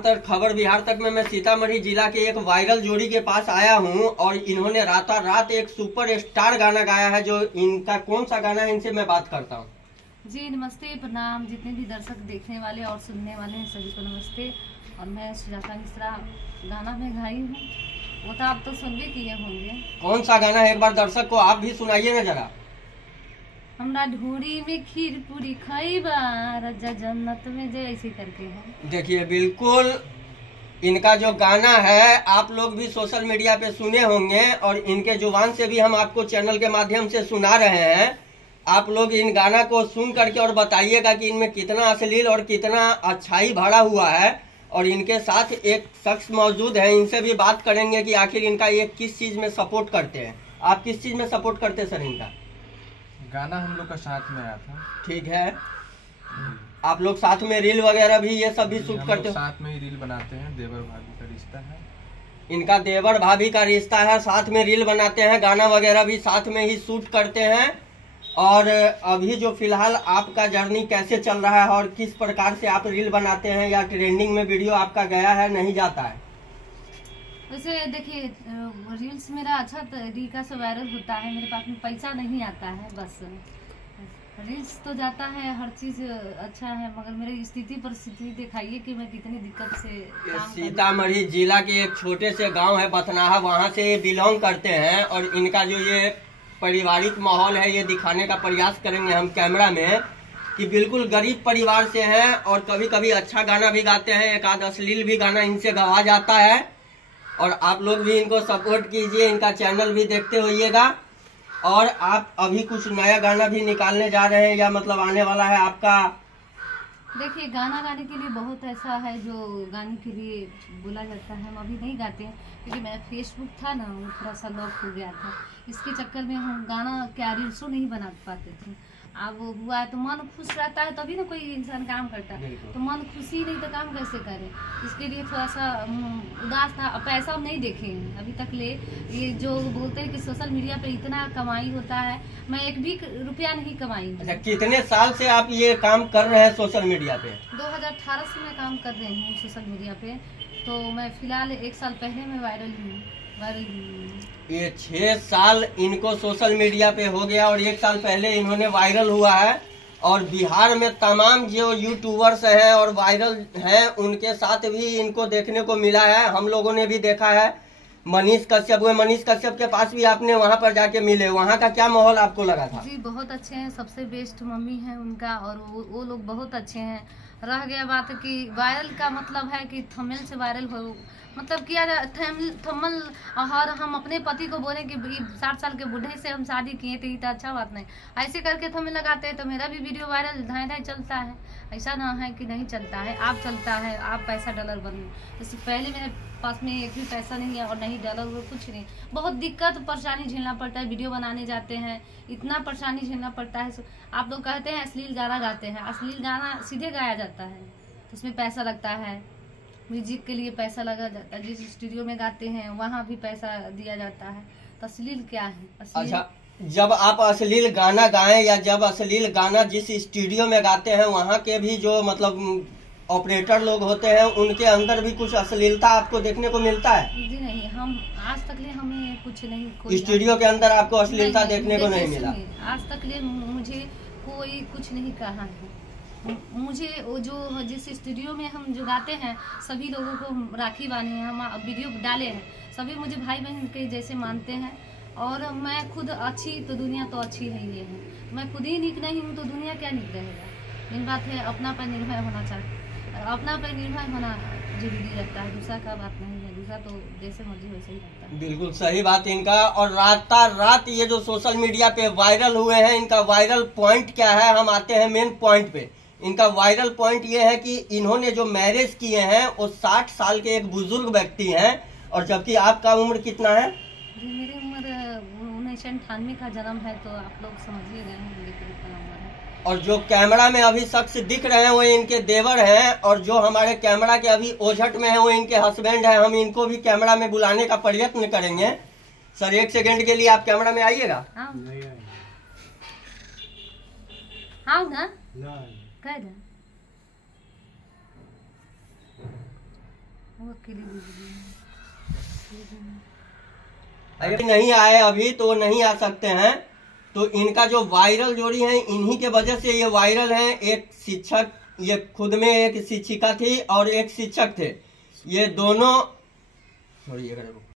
खबर बिहार तक में मैं सीतामढ़ी जिला के एक वायरल जोड़ी के पास आया हूं और इन्होंने रात एक सुपर स्टार गाना गाया है। जो इनका कौन सा गाना है, इनसे मैं बात करता हूं। जी नमस्ते, प्रणाम। जितने भी दर्शक देखने वाले और सुनने वाले हैं सभी को नमस्ते। और मैं सुजाता मिश्रा गाना में गाई हूँ, वो तो आप तो सुन भी किए होंगे। कौन सा गाना है, एक बार दर्शक को आप भी सुनाइए ना जरा। हमरा ढूंढी में खीर पूरी खाईबा रजा जन्नत में जे, ऐसे करके है। देखिए, बिल्कुल इनका जो गाना है आप लोग भी सोशल मीडिया पे सुने होंगे और इनके जुबान से भी हम आपको चैनल के माध्यम से सुना रहे हैं। आप लोग इन गाना को सुन करके और बताइएगा कि इनमें कितना अश्लील और कितना अच्छाई भरा हुआ है। और इनके साथ एक शख्स मौजूद है, इनसे भी बात करेंगे कि आखिर इनका ये किस चीज में सपोर्ट करते हैं। आप किस चीज में सपोर्ट करते हैं सर इनका? गाना हम लोग का साथ में आया था। ठीक है, आप लोग साथ में रील वगैरह भी ये सब भी शूट करते हो? साथ में ही रील बनाते हैं, देवर भाभी का रिश्ता है। इनका देवर भाभी का रिश्ता है, साथ में रील बनाते हैं, गाना वगैरह भी साथ में ही शूट करते हैं। और अभी जो फिलहाल आपका जर्नी कैसे चल रहा है और किस प्रकार से आप रील बनाते हैं या ट्रेंडिंग में वीडियो आपका गया है नहीं जाता है? वैसे देखिए, रील्स मेरा अच्छा तरीका से वायरल होता है, मेरे पास में पैसा नहीं आता है। बस रील्स तो जाता है, हर चीज अच्छा है, मगर मेरी स्थिति परिस्थिति दिखाइए कि मैं कितनी दिक्कत से काम सीतामढ़ी जिला के एक छोटे से गांव है बथनाहा, वहां से ये बिलोंग करते हैं। और इनका जो ये पारिवारिक माहौल है ये दिखाने का प्रयास करेंगे हम कैमरा में कि बिल्कुल गरीब परिवार से हैं और कभी कभी अच्छा गाना भी गाते हैं, एक आध अश्लील भी गाना इनसे गवा जाता है। और आप लोग भी इनको सपोर्ट कीजिए, इनका चैनल भी देखते होइएगा। और आप अभी कुछ नया गाना भी निकालने जा रहे हैं या मतलब आने वाला है आपका? देखिए, गाना गाने के लिए बहुत ऐसा है जो गाने के लिए बोला जाता है, हम अभी नहीं गाते हैं क्योंकि मेरा फेसबुक था ना, वो थोड़ा सा लॉक हो गया था। इसके चक्कर में हम गाना क्या रील्सों नहीं बना पाते थे। अब वो हुआ है तो मन खुश रहता है तभी ना कोई इंसान काम करता है, तो मन खुशी नहीं तो काम कैसे करे। इसके लिए थोड़ा सा उदास था। पैसा हम नहीं देखे हैं अभी तक ले। ये जो बोलते हैं कि सोशल मीडिया पे इतना कमाई होता है, मैं एक भी रुपया नहीं कमाई। अच्छा, कितने साल से आप ये काम कर रहे हैं सोशल मीडिया पे? 2018 से मैं काम कर रही हूँ सोशल मीडिया पे। तो मैं फिलहाल 1 साल पहले मैं वायरल हुई। ये 6 साल इनको सोशल मीडिया पे हो गया और 1 साल पहले इन्होंने वायरल हुआ है। और बिहार में तमाम जो यूट्यूबर्स हैं और वायरल हैं उनके साथ भी इनको देखने को मिला है। हम लोगों ने भी देखा है। मनीष कश्यप हुए, मनीष कश्यप के पास भी आपने वहां पर जाके मिले, वहां का क्या माहौल आपको लगा था? जी बहुत अच्छे हैं, सबसे बेस्ट मम्मी है उनका, और वो लोग बहुत अच्छे हैं। रह गया बात कि वायरल का मतलब है कि थंबनेल से वायरल हो, मतलब किया थंबनेल। और हम अपने पति को बोले कि 60 साल के बूढ़े से हम शादी किए थे, तो अच्छा बात नहीं। ऐसे करके थंबनेल लगाते हैं तो मेरा भी वीडियो वायरल धाए धाए चलता है। ऐसा ना है कि नहीं चलता है, आप चलता है, आप पैसा डॉलर बन। इससे पहले मेरे पास में एक भी पैसा नहीं है और नहीं डॉलर वो कुछ नहीं। बहुत दिक्कत परेशानी झेलना पड़ता है, वीडियो बनाने जाते हैं इतना परेशानी झेलना पड़ता है। आप लोग कहते हैं अश्लील गाना गाते हैं, अश्लील गाना सीधे गाया जाता है तो उसमें पैसा लगता है। म्यूजिक के लिए पैसा लगा जाता है, जिस स्टूडियो में गाते हैं वहाँ भी पैसा दिया जाता है। तो अश्लील क्या है? अच्छा, जब आप अश्लील गाना गाएं या जब अश्लील गाना जिस स्टूडियो में गाते हैं वहाँ के भी जो मतलब ऑपरेटर लोग होते हैं उनके अंदर भी कुछ अश्लीलता आपको देखने को मिलता है? जी नहीं, हम आज तक ले हमें कुछ नहीं, स्टूडियो के अंदर आपको अश्लीलता देखने को नहीं मिला? आज तक ले मुझे कोई कुछ नहीं कहा है। मुझे वो जो जिस स्टूडियो में हम जो गाते हैं सभी लोगों को राखी बांधे हैं, हम वीडियो डाले हैं, सभी मुझे भाई बहन के जैसे मानते हैं। और मैं खुद अच्छी तो दुनिया तो अच्छी है ही है। मैं खुद ही निक नहीं हूँ तो दुनिया क्या निक रहेगा। इन बात है, अपना पर निर्भर होना चाहिए, अपना पर निर्भर होना जरूरी रहता है, दूसरा का बात नहीं है। दूसरा तो जैसे मर्जी वैसे ही रहता है। बिल्कुल सही बात इनका। और रात ये जो सोशल मीडिया पे वायरल हुए हैं, इनका वायरल पॉइंट क्या है? हम आते हैं मेन पॉइंट पे। इनका वायरल पॉइंट ये है कि इन्होंने जो मैरिज किए हैं वो 60 साल के एक बुजुर्ग व्यक्ति हैं, और जबकि आपका उम्र कितना है? जी मेरी उम्र 1998 का जन्म है, तो आप लोग समझिए गए होंगे कितना उम्र है। और जो कैमरा में अभी शख्स दिख रहे हैं वो इनके देवर हैं, और जो हमारे कैमरा के अभी ओझट में है वो इनके हस्बैंड हैं। हम इनको भी कैमरा में बुलाने का प्रयत्न करेंगे। सर 1 सेकंड के लिए आप कैमरा में आइएगा। हाँ ना वो अकेली दीदी है। अगर नहीं आए अभी तो नहीं आ सकते हैं। तो इनका जो वायरल जोड़ी है, इन्हीं के वजह से ये वायरल है। एक शिक्षक, ये खुद में एक शिक्षिका थी और एक शिक्षक थे, ये दोनों